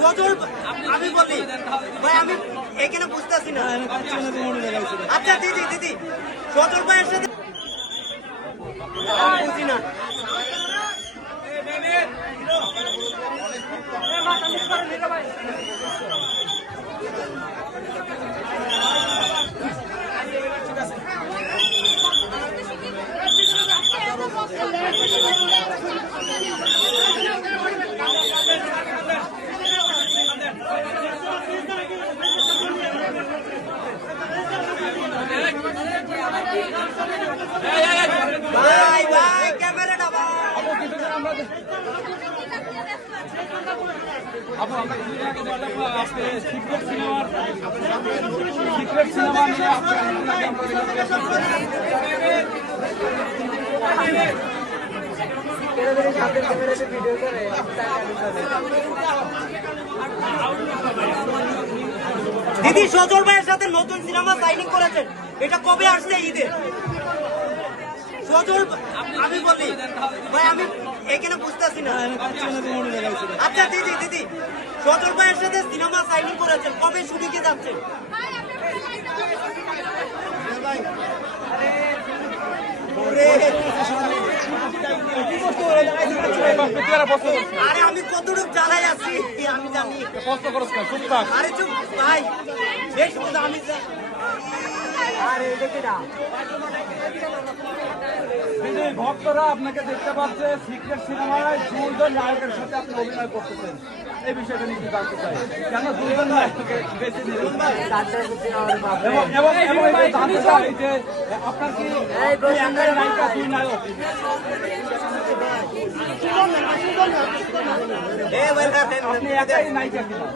সজল আমি বলি ভাই, আমি এখানে বুঝতেছি না। আচ্ছা দিদি দিদি সজল ভাইয়ের সাথে বুঝি না। ভাই ভাই ক্যামেরাটা ভাই দিদি সজল ভাইয়ের সাথে নতুন সিনেমা সাইনিং করেছেন, এটা কবে আসছে? ঈদে। সজল আমি বলি ভাই, আমি এখানে বুঝতেছি না। আচ্ছা দিদি দিদি সজল ভাইয়ের সাথে সিনেমা সাইনিং করেছেন, কবে শুটিংয়ে যাচ্ছেন? আরে আমি কতটুকু জ্বালাই আছি আমি জানি। আরে চুপ ভাই, বেশ আমি ভক্তরা আপনাকে দেখতে পাচ্ছে সিক্রেট সিনেমায় দুজন নায়কের সাথে আপনি অভিনয় করতেছেন, এই বিষয়টা নিয়ে কি জানতে চাই? কেন দুজন নায়ককে বেছে নিলেন? এবং জানতে চাই যে আপনার কি একাই নায়িকা, দুই নায়ক? আপনি একাই নায়িকা কিনা?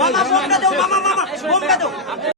মামা মামা মামা